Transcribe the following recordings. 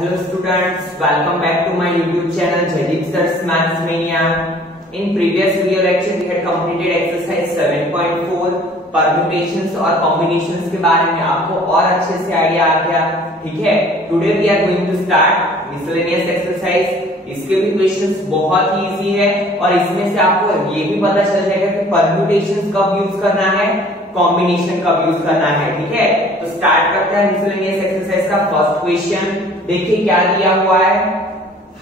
Hello students, welcome back to my YouTube channel Jaideep Sir's Maths Mania. In previous video lecture we had completed exercise 7.4 permutations और combinations के बारे में आपको और अच्छे से आइडिया आ गया, ठीक है। Today we are going to start miscellaneous exercise. इसके भी क्वेश्चंस बहुत ही इजी है और इसमें से आपको ये भी पता चल जाएगा कि परम्यूटेशंस कब यूज करना है, कॉम्बिनेशन कब यूज करना है, ठीक है। तो स्टार्ट करते हैं मिसलेनियस एक्सरसाइज का फर्स्ट क्वेश्चन। देखिए क्या दिया हुआ है,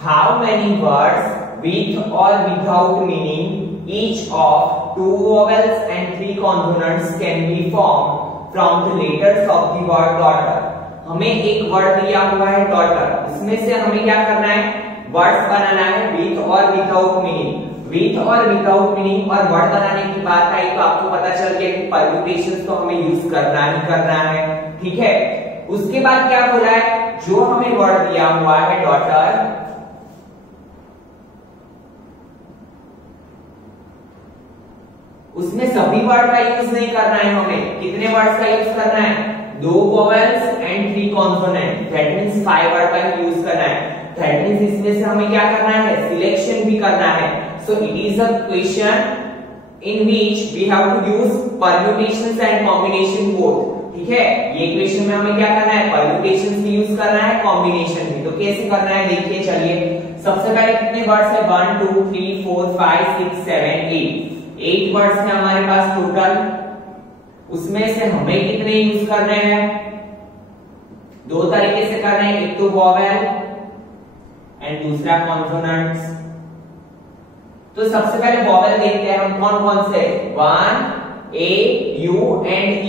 how many words with or without meaning each of 2 vowels and 3 consonants can be form from the letters of the word daughter. हमें एक वर्ड दिया हुआ है डॉटर, इसमें से हमें क्या करना है, वर्ड्स बनाना है with or without meaning. With or without meaning और वर्ड बनाने की बात आई तो आपको पता चल गया कि परम्यूटेशंस तो हमें यूज करना ही करना है, ठीक है। उसके बाद क्या बोला है, जो हमें वर्ड दिया हुआ है डॉटर, उसमें सभी वर्ड का यूज नहीं करना है, हमें कितने वर्ड्स का यूज करना है, 2 vowels and 3 consonant, that means 5 word का यूज करना है। दैट मींस इसमें से हमें क्या करना है, सिलेक्शन भी करना है। So it is a question in which we have to use permutations and combination both, ठीक है। ये क्वेश्चन में हमें क्या करना है, permutations भी यूज करना है, combination भी। तो कैसे करना है देखिए, चलिए सबसे पहले कितने वर्ड्स है, 1 2 3 4 5 6 7 8 वर्ड्स है हमारे पास टोटल। उसमें से हमें कितने यूज करने हैं, 2 तरीके से करने हैं, एक तो वोवेल एंड दूसरा कॉन्सोनेंट्स। तो सबसे पहले वोवेल देखते हैं हम कौन कौन से, 1 A U and E,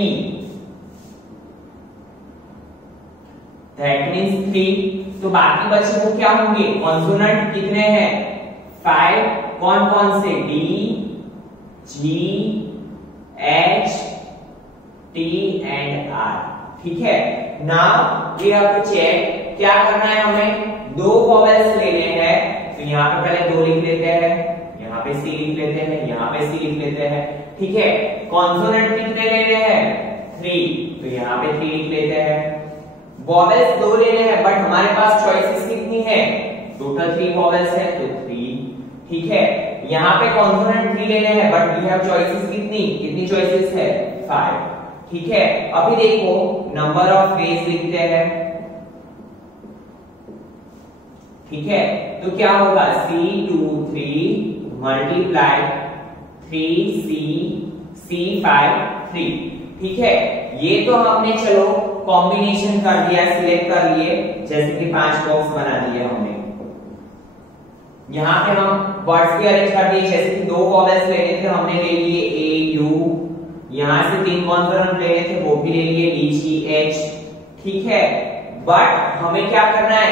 that means 3। तो बाकी बचे वो क्या होंगे, कॉन्सोनेंट कितने हैं, 5। कौन कौन से, D G H T and R, ठीक है। Now we have to check, क्या करना है हमें, 2 वोवेल्स लेने हैं। तो यहाँ पे पहले 2 लिख लेते हैं, यहाँ पे C लिख लेते हैं, यहाँ पे C लिख लेते हैं, ठीक है। कॉन्सोनेंट कितने लेने हैं, 3, तो यहाँ पे 3 लिख लेते हैं। वोवेल्स 2 लेने हैं बट हमारे पास चॉइसेस कितनी है, टोटल 3 वोवेल्स है तो 3, ठीक है। यहाँ पे कॉन्सोनेंट 3 लेने हैं बट वी हैव चॉइसेस कितनी चॉइसेस है, 5, ठीक है। अभी देखो नंबर ऑफ वेज लिखते हैं, ठीक है। तो क्या होगा, C2 3 मल्टीप्लाई 3C5 3, ठीक है। ये तो हमने चलो कॉम्बिनेशन कर दिया, सिलेक्ट कर लिए, जैसे कि 5 बॉक्स बना दिए हमने। यहाँ पे हम वर्ड्स भी अरेंज कर दिए, जैसे कि 2 वोवेल्स लेने थे हमने ले लिए A U, यहाँ से 3 कॉन्सोनेंट लेने थे वो भी ले लिए D G H, ठीक है। बट हमें क्या करना है,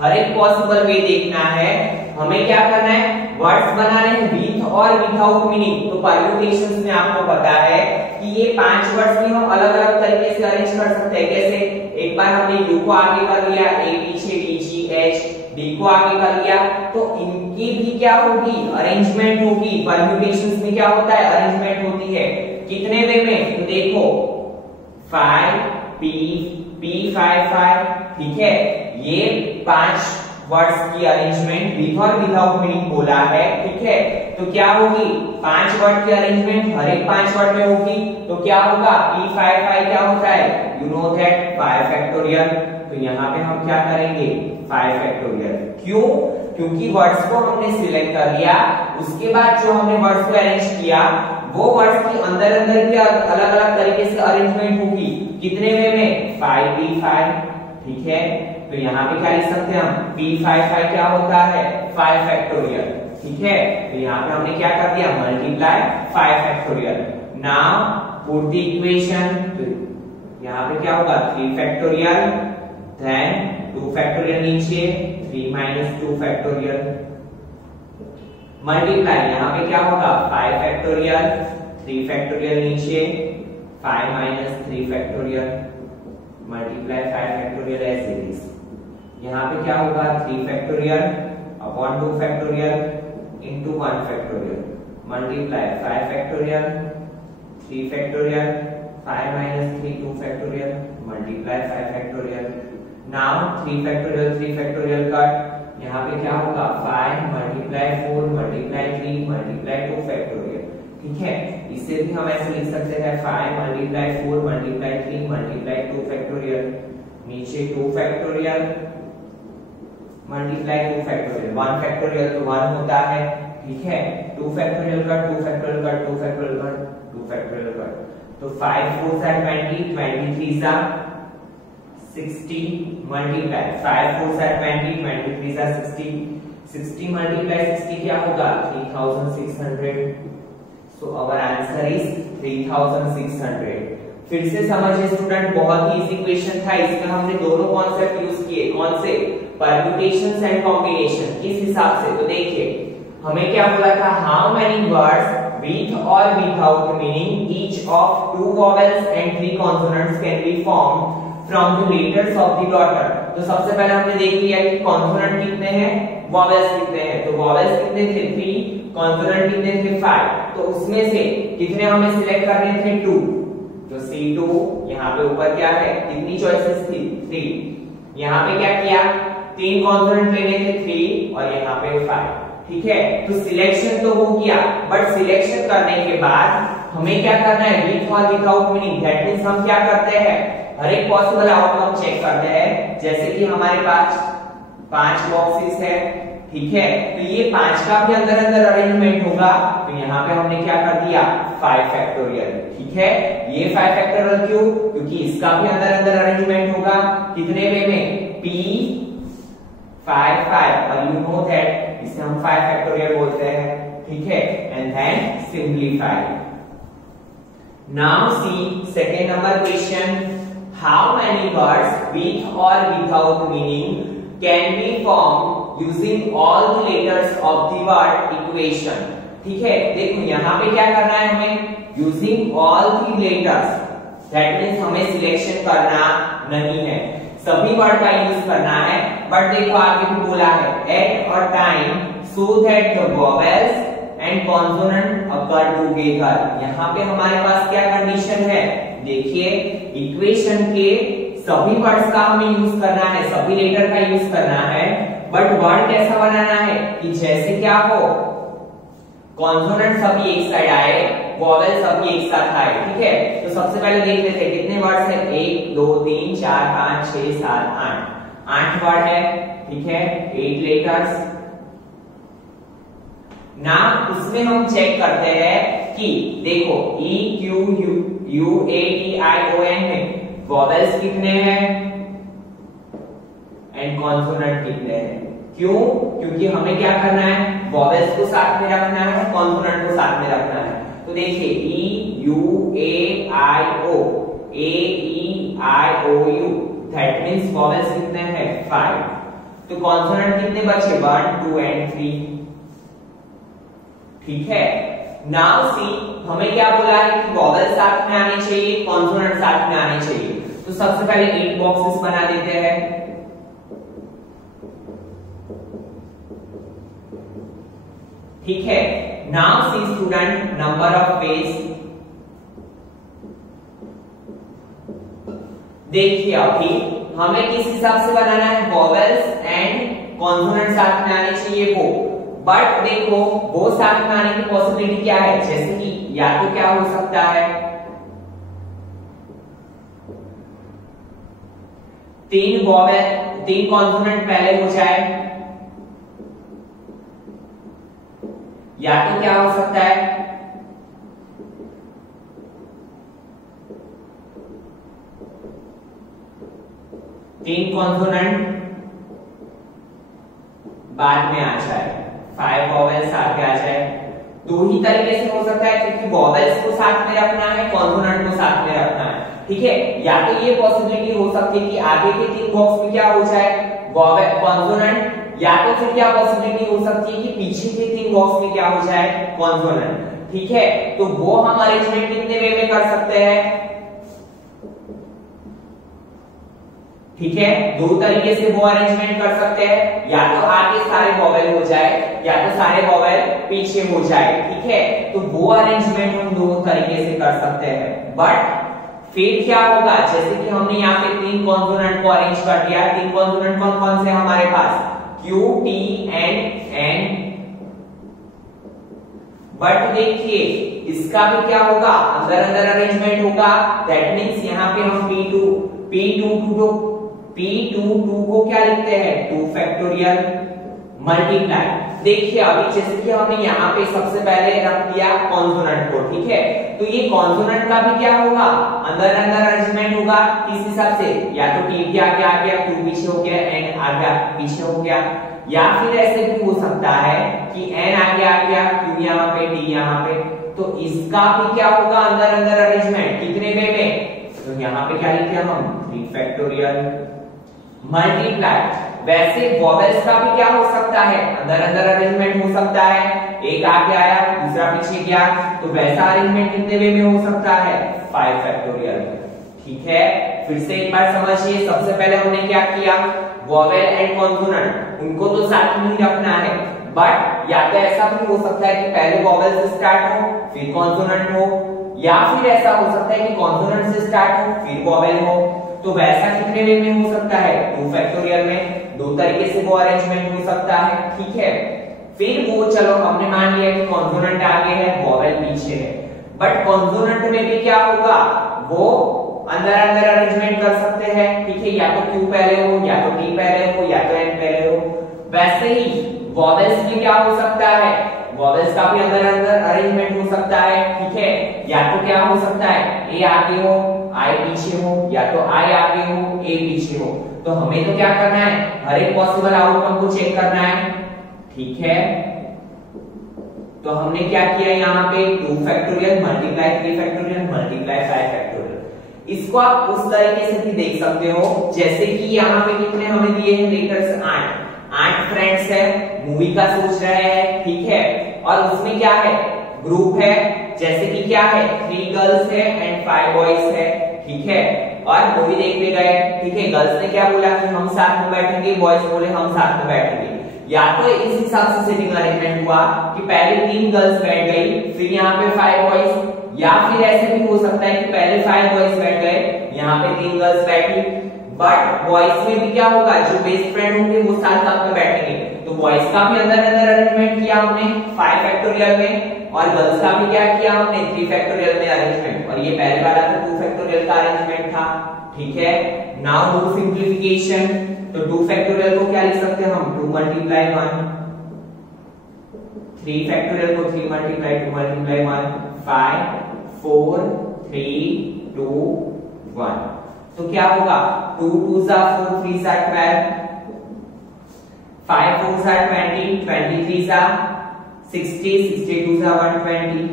हर एक पॉसिबल वे देखना है, हमें क्या करना है, वर्ड्स बनाने हैं विथ और विदाउट मीनिंग। तो परम्यूटेशंस में आपको पता है कि ये 5 वर्ड्स भी हम अलग अलग तरीके से अरेंज कर सकते हैं। कैसे, एक बार हमने U को आगे कर लिया, A पीछे, D G H, D को आगे कर लिया, तो इनकी भी क्या होगी, अरेंजमेंट होगी। परम्यूटेशंस में क्या होता है, अरेंजमेंट होती है, कितने वे में, तो देखो 5 P P 5 5, ठीक है। ये 5 वर्ड्स की arrangement with or without meaning बोला है, ठीक है। तो क्या होगी, 5 वर्ड की अरेंजमेंट हर एक 5 वर्ड में होगी। तो क्या होगा, P5 क्या होता है, यू नो दैट 5 फैक्टोरियल। तो यहाँ पे हम क्या करेंगे, 5 फैक्टोरियल। क्यों, क्योंकि वर्ड्स को हमने सिलेक्ट कर लिया, उसके बाद जो हमने वर्ड्स को अरेंज किया वो वर्ड्स की अंदर भी अलग अलग तरीके से अरेंजमेंट होगी, कितने वे में, 5P5, ठीक है। तो यहाँ पे क्या लिख सकते हैं हम, P5 क्या होता है, 5 फैक्टोरियल, ठीक है। तो यहाँ पे हमने क्या कर दिया, multiply 5 factorial. Now put the equation, तो यहाँ पे क्या होगा, 3 फैक्टोरियल, देन 2 फैक्टोरियल नीचे, 3 - 2 फैक्टोरियल, मल्टीप्लाई यहाँ पे क्या होगा, 5 फैक्टोरियल, 3 फैक्टोरियल नीचे, 5 - 3 फैक्टोरियल, मल्टीप्लाई 5 फैक्टोरियल ऐसे इज। यहाँ पे क्या होगा, 3 factorial upon 2 factorial into 1 factorial, multiply 5 factorial, 3 factorial, 5 - 3 2 factorial, multiply 5 factorial. Now 3 factorial cut, यहाँ पे क्या होगा 5 मल्टीप्लाई 4 मल्टीप्लाई 3 मल्टीप्लाई 2 फैक्टोरियल। ठीक है, इसे भी हम ऐसे लिख सकते हैं 5 मल्टीप्लाई 4 मल्टीप्लाई 3 मल्टीप्लाई 2 फैक्टोरियल, नीचे 2 फैक्टोरियल मल्टीप्लाई 2 फैक्टोरियल, 1 फैक्टोरियल तो 1 होता है। ठीक है, 2 फैक्टोरियल का 2 फैक्टोरियल का 2 फैक्टोरियल का 2 फैक्टोरियल का, तो 5 4 सा 20, 23 सा 60 मल्टीप्लाई 5 4 सा 20, 23 सा 60, 60 मल्टीप्लाई 60 क्या होगा 3600। So our answer is 3600। फिर से समझिए स्टूडेंट, बहुत ही इजी क्वेश्चन था, इसमें हमने दोनों कॉन्सेप्ट यूज किए, कौन से, परम्यूटेशंस एंड कॉम्बिनेशन। किस हिसाब से, तो देखिए हमें क्या बोला था, how many words with or without meaning each of 2 vowels and 3 consonants can be formed from the letters of the daughter। तो सबसे पहले हमने देख लिया कि कॉन्सोनेंट कितने हैं, वॉवेल्स कितने हैं, तो वॉवेल्स कितने थे 3, कॉन्सोनेंट कितने थे 5, तो उसमें से कितने हमें सिलेक्ट करने थे 2, तो C2 यहाँ पे ऊपर क्या है, कितनी चॉइसेस थी 3, यहाँ पे क्या किया 3 कॉन्सोनेंट लेने थे 3 और यहाँ पे 5। ठीक है, तो सिलेक्शन तो हो गया, बट सिलेक्शन करने के बाद हमें क्या करना है, with or without meaning, that means हम क्या करते हैं, हर एक पॉसिबल आउटकम चेक करते हैं। जैसे कि हमारे पास 5 बॉक्सेस है, ठीक है, तो ये 5 का भी अंदर अंदर अरेंजमेंट होगा, तो यहाँ पे हमने क्या कर दिया 5 फैक्टोरियल। ठीक है, ये 5 फैक्टोरियल क्यों, क्योंकि इसका भी अंदर अंदर अरेंजमेंट होगा, कितने वे में, P 5 5, और यू नो दैट इसे हम 5 फैक्टोरियल बोलते हैं। ठीक है, and then simplify. Now see second number question, how many words with or without meaning can be form using all the letters of the word equation. ठीक है, देखो यहाँ पे क्या करना है हमें, using all the letters, that means हमें सिलेक्शन करना नहीं है, सभी वर्ड का यूज करना है। बट देखो आगे भी बोला है, eight a time so that the vowels and consonant occur together. यहाँ पे हमारे पास क्या कंडीशन है, देखिए इक्वेशन के सभी वर्ड्स का हमें यूज करना है, सभी लेटर का यूज करना है, बट वर्ड कैसा बनाना है कि जैसे क्या हो, कॉन्सोनेंट सभी एक साइड आए, वॉवेल सभी एक साथ आए। ठीक है, तो सबसे पहले देख लेते हैं कितने वर्ड्स हैं, 1 2 3 4 5 6 7 8 वर्ड है। ठीक है, 8 लेटर्स। ना उसमें हम चेक करते हैं कि देखो E Q U A T I O N में वॉवेल्स कितने हैं एंड कॉन्सोनेंट कितने हैं। क्यों, क्योंकि हमें क्या करना है, वॉवेल्स को साथ में रखना है, कॉन्सोनेंट को साथ में रखना है। तो देखिए E U A I O A E I O U, that means vowels कितने हैं 5, तो कॉन्सोनेंट कितने बचे 1 2 एंड 3। ठीक है, नाउ सी हमें क्या बोला है कि वॉवेल साथ में आने चाहिए, कॉन्सोनेंट साथ में आने चाहिए। तो सबसे पहले 8 बॉक्सेस बना देते हैं। ठीक है, now see student number of page. देखिए अभी हमें किस हिसाब से बनाना है, वॉवेल्स एंड कॉन्सोनेंट साथ में आने चाहिए वो, बट देखो वो साथ में आने की पॉसिबिलिटी क्या है, जैसे कि या तो क्या हो सकता है 3 वॉवेल 3 कॉन्सोनेंट पहले हो जाए, या तो क्या हो सकता है 3 कॉन्सोनेंट बाद में आ जाए, 5 वॉवेल्स आगे आ जाए। 2 ही तरीके से हो सकता है, क्योंकि वॉवेल्स को साथ में रखना है, कॉन्सोनेंट को साथ में रखना है। ठीक है, या तो ये पॉसिबिलिटी हो सकती है कि आगे के 3 बॉक्स में क्या हो जाए, वॉवेल कॉन्सोनेंट, या तो फिर क्या पॉसिबिलिटी हो सकती है कि पीछे के 3 बॉक्स में क्या हो जाए, कॉन्सोनेंट। ठीक है, तो वो हम अरेंजमेंट कितने वे में कर सकते हैं। ठीक है, 2 तरीके से वो अरेंजमेंट कर सकते हैं, या तो आगे सारे वॉवेल हो जाए, या तो सारे वॉवेल पीछे हो जाए। ठीक है, तो वो अरेंजमेंट हम 2 तरीके से कर सकते हैं। बट फिर क्या होगा, जैसे कि हमने यहाँ पे तीन कॉन्सोनेंट को अरेंज कर दिया। तीन कॉन्सोनेंट कौन कौन से हमारे पास, Q, T and N। But देखिए इसका भी क्या होगा, अंदर अंदर अरेंजमेंट होगा। दैट मींस यहाँ पे हम P22 को क्या लिखते हैं, 2 फैक्टोरियल मल्टीप्लाई। देखिए अभी जैसे कि हमने यहाँ पे सबसे पहले रख दिया कॉन्सोनेंट को, ठीक है, तो ये कॉन्सोनेंट का भी क्या होगा, अंदर अंदर अरेंजमेंट होगा। किस हिसाब से, या तो T के आगे आ गया, Q पीछे हो गया, N आगे पीछे हो गया, या फिर ऐसे भी हो सकता है कि N आगे आ गया, Q यहाँ पे, T यहाँ पे। तो इसका भी क्या होगा, अंदर अंदर अरेंजमेंट। कितने वे में, तो यहाँ पे क्या लिखे हम, 3 फैक्टोरियल मल्टीप्लाई। वैसे वॉवेल्स का भी क्या हो सकता है, अंदर अंदर अरेंजमेंट हो सकता है। एक आगे आया, दूसरा पीछे गया, तो वैसा अरेंजमेंट कितने वे में हो सकता है, 5 फैक्टोरियल। ठीक है, फिर से एक बार समझिए। सबसे पहले हमने क्या किया, वॉवेल एंड कॉन्सोनेंट उनको तो साथ में ही रखना है, बट या तो ऐसा भी हो सकता है कि पहले वॉवेल से स्टार्ट हो फिर कॉन्सोनेंट हो, या फिर ऐसा हो सकता है कि कॉन्सोनेंट से स्टार्ट हो फिर वॉवेल हो। तो वैसा कितने वे में हो सकता है, 2 फैक्टोरियल में। दो तरीके से वो अरेंजमेंट हो सकता है। ठीक है, फिर वो चलो हमने मान लिया कि कॉन्सोनेंट आगे है, वॉवेल पीछे है, बट कॉन्सोनेंट में भी क्या होगा, वो अंदर अंदर अरेंजमेंट कर सकते हैं। ठीक है, या तो Q पहले हो, या तो T पहले हो, या तो N पहले हो। वैसे ही वॉवेल्स में क्या हो सकता है, वॉवेल्स का भी अंदर अंदर अरेंजमेंट हो सकता है। ठीक है, या तो क्या हो सकता है, A आगे हो, I पीछे हो, या तो I आगे हो, A पीछे हो। तो हमें तो क्या करना है, हर एक पॉसिबल आउटकम को चेक करना है। ठीक है, तो हमने क्या किया यहाँ पे, 2 factorial multiply 3 factorial multiply 5 factorial. इसको आप उस तरीके से भी देख सकते हो, जैसे कि यहाँ पे कितने हमें दिए हैं लेटर्स, 8 फ्रेंड्स है, मूवी का सोच रहे हैं। ठीक है, और उसमें क्या है, ग्रुप है, जैसे कि क्या है, 3 गर्ल्स है एंड 5 बॉयज है। ठीक है, और मूवी देखने गए। ठीक है, गर्ल्स ने क्या बोला कि हम साथ में बैठेंगे, बॉयज बोले हम साथ में बैठेंगे। या तो इस हिसाब से सेटिंग अरेंजमेंट हुआ कि पहले 3 गर्ल्स बैठ गई, फिर यहाँ पे 5 बॉयज, या फिर ऐसे भी हो सकता है कि पहले 5 बॉयज बैठ गए, यहाँ पे 3 गर्ल्स बैठी। बट बॉयज में भी क्या होगा, जो बेस्ट फ्रेंड होंगे वो साथ साथ में बैठेंगे। तो बॉयज का भी अंदर अंदर अरेंजमेंट किया हमने 5 फैक्टोरियल में, और गर्ल्स का भी क्या किया हमने, 3 फैक्टोरियल में अरेंजमेंट। और ये पहले वाला तो 2 फैक्टोरियल का अरेंजमेंट था। ठीक है, नाउ डू सिंप्लीफिकेशन। तो 2 फैक्टोरियल को क्या लिख सकते हैं हम, 2 मल्टीप्लाई 1, 3 फैक्टोरियल को 3 मल्टीप्लाई 2 मल्टीप्लाई 1, 5 4 3 2 1। तो क्या होगा, 2 2 सा 4 3 सा 12, 5 4 सा 20, 23 सा 60, 62 सा 120।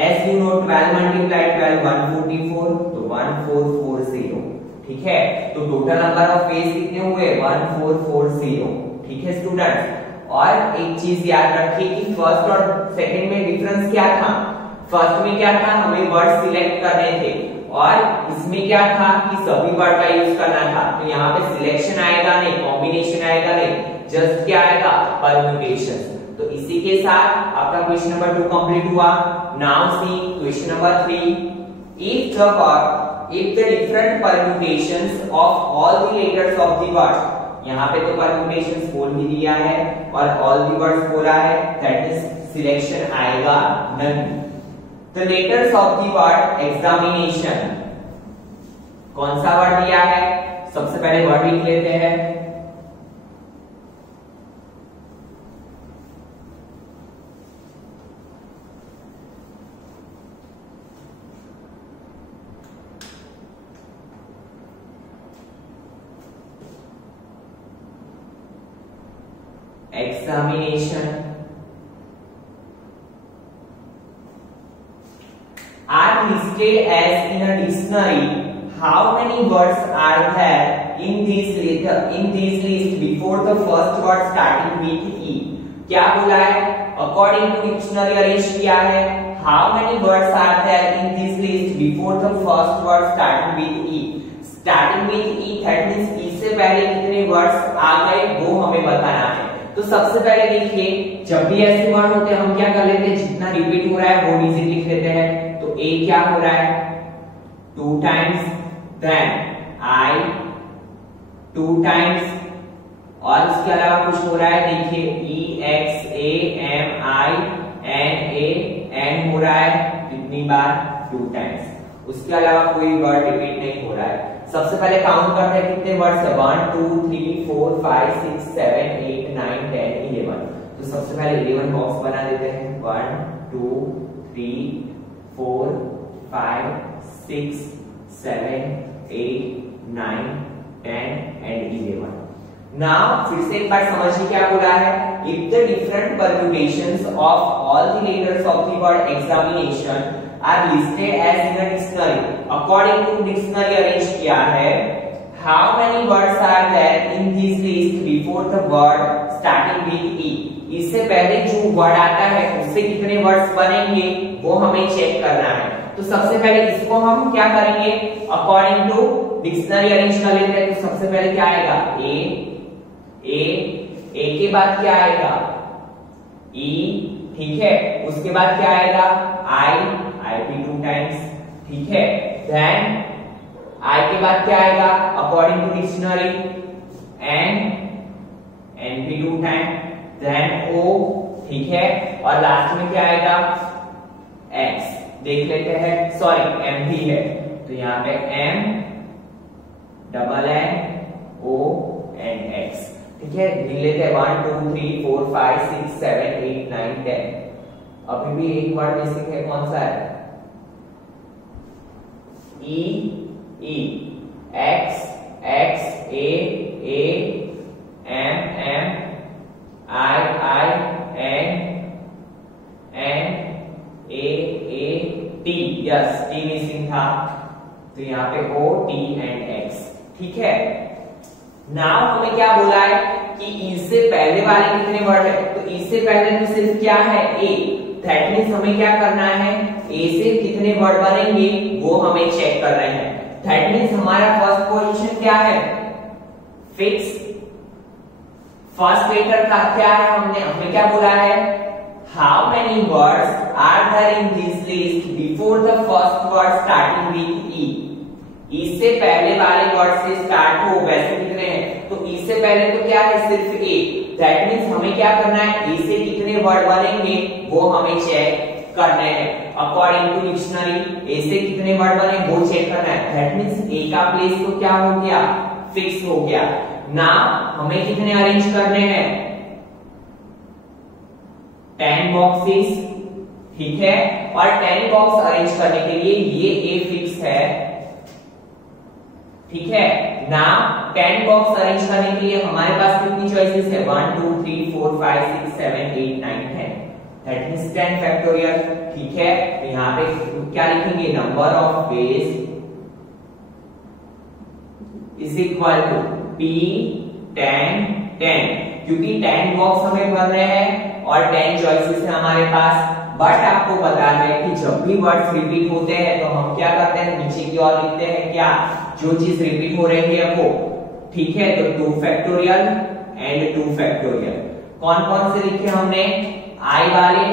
As you know 12 multiply 12 144, तो 1440। ठीक है, तो टोटल नंबर ऑफ फेज कितने हुए, 1440। ठीक है स्टूडेंट्स, और एक चीज याद रखिए कि फर्स्ट और सेकंड में डिफरेंस क्या था। फर्स्ट में क्या था, हमें वर्ड सिलेक्ट करने थे, और इसमें क्या था कि सभी वर्ड का यूज करना था। तो यहाँ पे सिलेक्शन आएगा नहीं, कॉम्बिनेशन आएगा नहीं, जस्ट क्या आएगा, परम्यूटेशन। तो इसी के साथ आपका क्वेश्चन नंबर 2 कंप्लीट हुआ। Now see question number 3। if the different permutations of all the letters of the word, यहाँ पे तो permutations बोल भी दिया है और all the words बोला है, that is सिलेक्शन आएगा नहीं। The letters of the word examination, कौन सा वर्ड दिया है, सबसे पहले वर्ड लिख लेते हैं। Examination are listed as in a dictionary. How many words are there in this list before the first word starting with E? क्या बोला है, according to dictionary अरेंज किया है, how many words are there in this list before the first word starting with E? Starting with E that means E से पहले कितने words आ गए वो हमें बताना है। तो सबसे पहले देखिए, जब भी ऐसे वर्ड होते हैं हम क्या कर लेते हैं, जितना रिपीट हो रहा है वो डिजिट लिख लेते हैं। तो ए क्या हो रहा है, 2 टाइम्स, देन I 2 टाइम्स, और इसके अलावा कुछ हो रहा है, देखिए EXAMINAN हो रहा है कितनी बार, 2 टाइम्स। उसके अलावा कोई वर्ड रिपीट नहीं हो रहा है। सबसे पहले काउंट करते हैं कितने वर्ड्स है, 1 2 3 4 5 6 7 8 9 10 11। तो सबसे पहले 11 बॉक्स बना देते हैं, 1 2 3 4 5 6 7 8 9 10 and 11। नाउ फिर से एक बार समझिए क्या बोला है, if the different permutations of all the letters of the word examination are listed as in a dictionary, according to dictionary arrange किया है, how many words are there in this list before the word starting with E. इससे पहले जो word आता है उससे कितने words बनेंगे वो हमें चेक करना है। तो सबसे पहले इसको हम क्या करेंगे, अकॉर्डिंग टू डिक्शनरी अरेंज कर लेते हैं। तो सबसे पहले क्या आएगा, ए के बाद क्या आएगा, ई, ठीक है। उसके बाद क्या आएगा, आई भी 2 टाइम्स, ठीक है। देन आई के बाद क्या आएगा, अकॉर्डिंग टू डिक्शनरी एन भी 2 टाइम, देन ओ, ठीक है। और लास्ट में क्या आएगा, एक्स। देख लेते हैं, सॉरी एम भी है, तो यहाँ पे M double N O and X, ठीक है। गिन लेते हैं 1 2 3 4 5 6 7 8 9 10। अभी भी एक वर्ड मिसिंग है, कौन सा है, E X A M I N A T, yes T missing था, तो यहाँ पे ओ टी एंड एक्स, ठीक है। नाउ हमें क्या बोला है कि इससे पहले वाले कितने वर्ड है, तो इससे पहले तो सिर्फ क्या है, ए। दैट मींस हमें क्या करना है, ए से कितने वर्ड बनेंगे वो हमें चेक कर रहे हैं। दैट मींस हमारा फर्स्ट पोजीशन क्या है, फिक्स। फर्स्ट लेटर का क्या है, हमें क्या बोला है, how many words are there in this list before the first word starting with E. इससे पहले वाले वर्ड से स्टार्ट हो वैसे कितने हैं, तो इससे पहले तो क्या है, सिर्फ ए। दैट मींस हमें क्या करना है, ए से कितने वर्ड बनेंगे वो हमें चेक करने हैं। अकॉर्डिंग टू डिक्शनरी ए से कितने वर्ड बने वो चेक करना है। दैट मींस ए का प्लेस तो क्या हो गया, फिक्स हो गया। नाउ हमें कितने अरेंज करने हैं, 10 बॉक्सेस, ठीक है। और 10 बॉक्स अरेंज करने के लिए ये ए फिक्स है, ठीक है। नाउ 10 बॉक्स अरेंज करने के लिए हमारे पास कितनी चॉइसेस है, 1 2 3 4 5 6 7 8 9 10। दैट मींस 10 फैक्टोरियल, ठीक है। तो यहाँ पे क्या लिखेंगे, number of base is equal to P 10 10, क्योंकि 10 बॉक्स हमें भर रहे हैं और 10 चॉइसेस है हमारे पास। बट आपको पता है कि जब भी वर्ड्स रिपीट होते हैं तो हम क्या करते हैं, नीचे की ओर लिखते हैं क्या, जो चीज रिपीट हो रही है वो, ठीक है। तो 2 फैक्टोरियल एंड 2 फैक्टोरियल। कौन कौन से लिखे हमने, आई वाले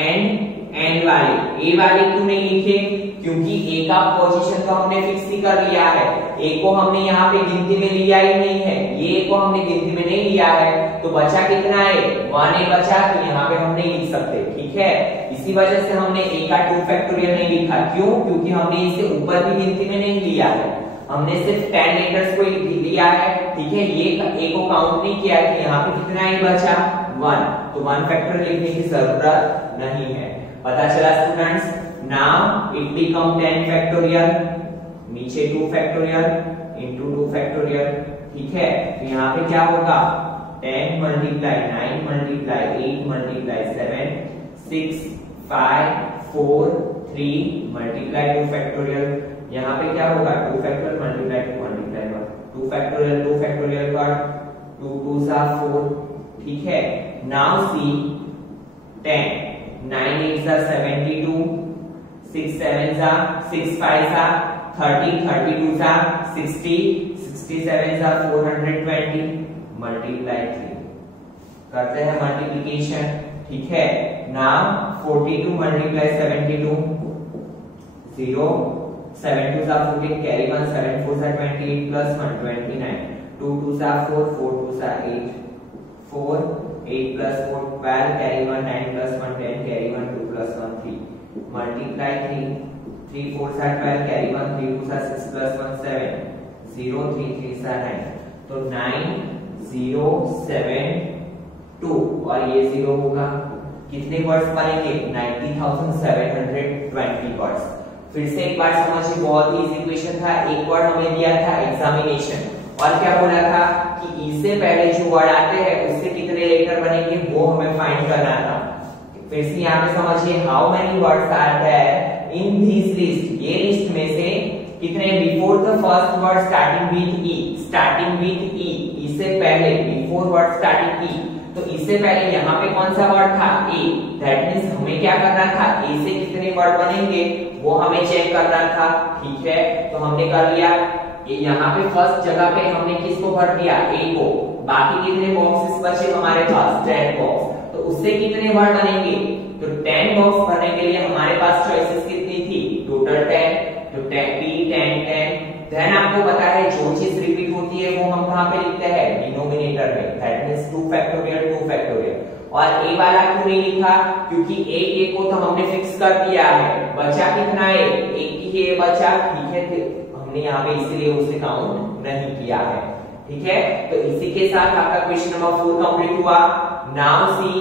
एंड वाले। ए वाले क्यों नहीं लिखे, क्योंकि ए का पोजीशन तो हमने फिक्स ही कर लिया है, ए को हमने यहाँ पे गिनती में लिया ही नहीं है, ये को हमने गिनती में नहीं लिया है। तो बचा कितना है, 1 ए बचा, तो यहाँ पे हम नहीं लिख सकते, ठीक है। इसी वजह से हमने ए का 2 फैक्टोरियल नहीं लिखा, क्यों, क्योंकि हमने इसे ऊपर भी गिनती में नहीं लिया है, हमने सिर्फ 10 लेटर्स को लिया है, ठीक है। ये ए को काउंट नहीं किया कि यहाँ पे कितना ही बचा, 1, तो 1 फैक्टोरियल लिखने की जरूरत नहीं है। पता चला students. Now it become 10 factorial, नीचे 2 फैक्टोरियल इनटू 2 फैक्टोरियल, ठीक है। तो यहाँ पे क्या होगा, 10 multiply 9 multiply 8 multiply 7 6 5 4 3 multiply 2 factorial. यहाँ पे क्या होगा, 2 फैक्टोरियल मल्टीप्लाई 2 मल्टीप्लाई 1, 2 फैक्टोरियल का 2 2 सा 4, ठीक है। नाउ सी 10 9 8 सा 72, 6 7 सा 6 5 सा 30, 32 सा 60, 67 सा 420 मल्टीप्लाई 3 करते हैं मल्टीप्लिकेशन, ठीक है। नाउ 42 मल्टीप्लाई 72 0 7 2 सा 14 कैरी 1 7 4 सा 28 प्लस 1 29 2 2 सा 4 4 2 सा 8 4 8 plus 4 12 carry 1 9 plus 1 10 carry 1 2 plus 1 3 multiply 3 3 4 सा 12 carry 1 3 2 सा 6 plus 1 7 0 3 3 सा 9 तो 9 0 7 2 और ये 0 होगा कितने वर्ड्स बनेंगे 90,720 वर्ड्स। फिर से एक बार समझिए बहुत ही इजी क्वेश्चन था। एक वर्ड हमें दिया था एग्जामिनेशन और क्या बोला था कि ई से पहले जो वर्ड आते हैं उससे कितने लेटर बनेंगे वो हमें फाइंड करना था। फिर से यहाँ पे समझिए how many words are there in this list, ये लिस्ट में से कितने before the first word starting with E से पहले बिफोर वर्ड स्टार्टिंग ई, तो इससे पहले यहाँ पे कौन सा वर्ड था ए, दैट मींस हमें क्या करना था ए से कितने वर्ड बनेंगे वो हमें चेक करना था। ठीक है तो हमने कर लिया, ये यहाँ पे फर्स्ट जगह पे हमने किसको भर दिया ए को, बाकी कितने बॉक्सेस बचे हमारे पास 10 बॉक्स, तो उससे कितने वर्ड बनेंगे तो 10 बॉक्स भरने के लिए हमारे पास चॉइसेस कितनी थी टोटल 10, तो 10 p 10 10 देन आपको पता है जो चीज रिपीट होती है वो हम कहां पे लिखते हैं डिनोमिनेटर में, दैट मींस 2 फैक्टोरियल और ए वाला क्यों नहीं लिखा क्योंकि एक को तो हमने फिक्स कर दिया है, बचा कितना है एक ही है बचा। ठीक है हमने यहाँ पे इसीलिए उसे काउंट नहीं किया है। ठीक है तो इसी के साथ आपका क्वेश्चन नंबर 4 कंप्लीट हुआ। Now see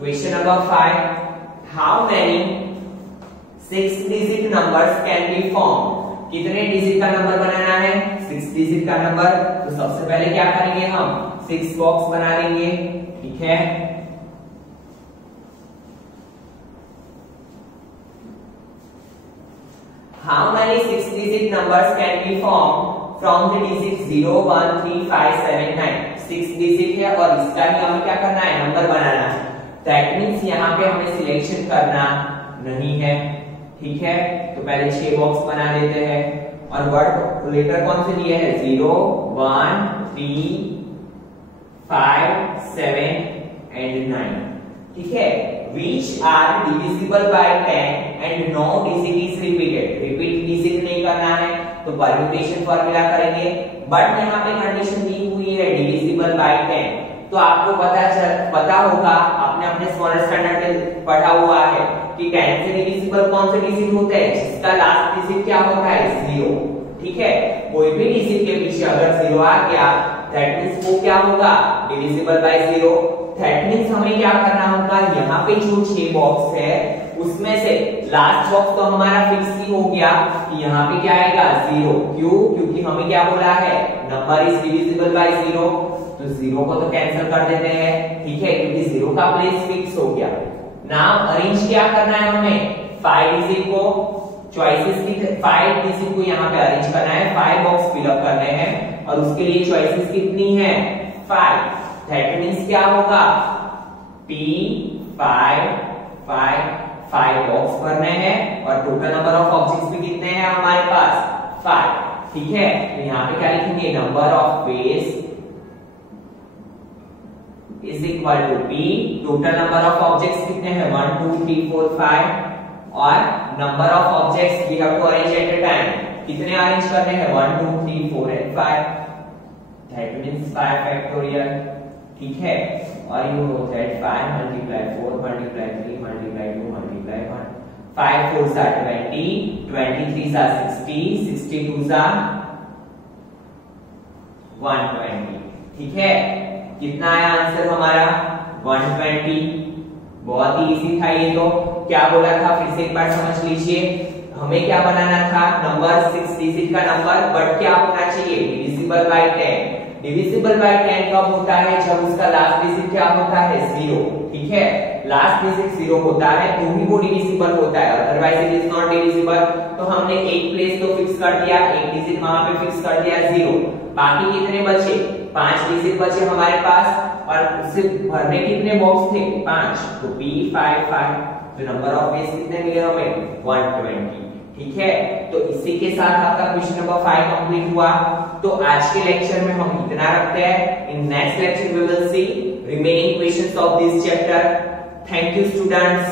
question number 5, how many 6 digit numbers can be form, कितने डिजिट का नंबर बनाना है 6 डिजिट का नंबर। तो सबसे पहले क्या करेंगे हम 6 बॉक्स बना लेंगे। ठीक है how many 6 digit numbers can be formed from the digit 0 1 3 5 7 9, 6 digit है और इसका ही हमें क्या करना है नंबर बनाना है, दैट मींस यहाँ पे हमें सिलेक्शन करना नहीं है। ठीक है तो पहले 6 बॉक्स बना लेते हैं और वर्ड लेटर कौन से दिए हैं 0 1 3 5 7 and 9। ठीक है which are divisible by 10 and no digit is repeated, repeat digit नहीं करना है तो परम्यूटेशन फॉर्मूला करेंगे, बट यहाँ पे कंडीशन दी हुई है डिविजिबल बाय 10। तो आपको पता होगा आपने अपने स्मॉलर स्टैंडर्ड में पढ़ा हुआ है कि 10 से डिविजिबल कौन से डिजिट होते हैं जिसका लास्ट डिजिट क्या होता है 0। ठीक है कोई भी डिजिट के पीछे अगर 0 आ गया दैट मींस वो क्या होगा डिविजिबल बाय 0। दैट मींस हमें क्या करना होगा यहाँ पे जो 6 बॉक्स है उसमें से लास्ट बॉक्स तो हमारा फिक्स ही हो गया कि यहाँ पे क्या आएगा 0, क्यों क्योंकि हमें क्या बोला है नंबर इज डिविजिबल बाय 0, तो 0 को तो कैंसिल कर देते हैं। ठीक है क्योंकि 0 का प्लेस फिक्स हो गया। नाउ अरेंज क्या करना है हमें 5 डिजिट को, चॉइसेस की 5 डिजिट को यहाँ पे अरेंज करना है, 5 बॉक्स फिलअप करने हैं और उसके लिए चॉइसेस कितनी है 5, दैट मींस क्या होगा P 5 बॉक्स भरने हैं और टोटल नंबर ऑफ ऑब्जेक्ट्स भी कितने हैं हमारे पास 5। ठीक है तो यहाँ पे क्या लिखेंगे number of page is equal to P, total number of objects कितने हैं 1 2 3 4 5 और number of objects we have to arrange at a time, कितने अरेंज करने हैं 1 2 3 4 and 5, दैट मींस 5 फैक्टोरियल। ठीक है और you know that 5 multiply 4 multiply 3 multiply 2 multiply 1, 5 4s are 20, 23s are 60, 62s are 120। ठीक है कितना आया आंसर हमारा 120। बहुत ही इजी था ये तो। क्या बोला था फिर से एक बार समझ लीजिए, हमें क्या बनाना था नंबर 6 डिजिट का नंबर, बट क्या होना चाहिए डिविजिबल बाय 10। डिविजिबल बाय 10 कब होता है जब उसका लास्ट डिजिट क्या होता है 0। ठीक है लास्ट डिजिट 0 होता है तो ही वो डिविजिबल होता है, otherwise it is not divisible. तो हमने एक प्लेस तो फिक्स कर दिया, एक डिजिट वहां पे फिक्स कर दिया 0, बाकी कितने बचे 5 डिजिट बचे हमारे पास और उससे भरने कितने बॉक्स थे 5, तो B 5 5, तो नंबर ऑफ पेज कितने मिले हमें 120। ठीक है तो इसी के साथ आपका क्वेश्चन नंबर 5 कंप्लीट हुआ। तो आज के लेक्चर में हम इतना रखते हैं, in next lecture we will see remaining questions of this chapter. Thank you students.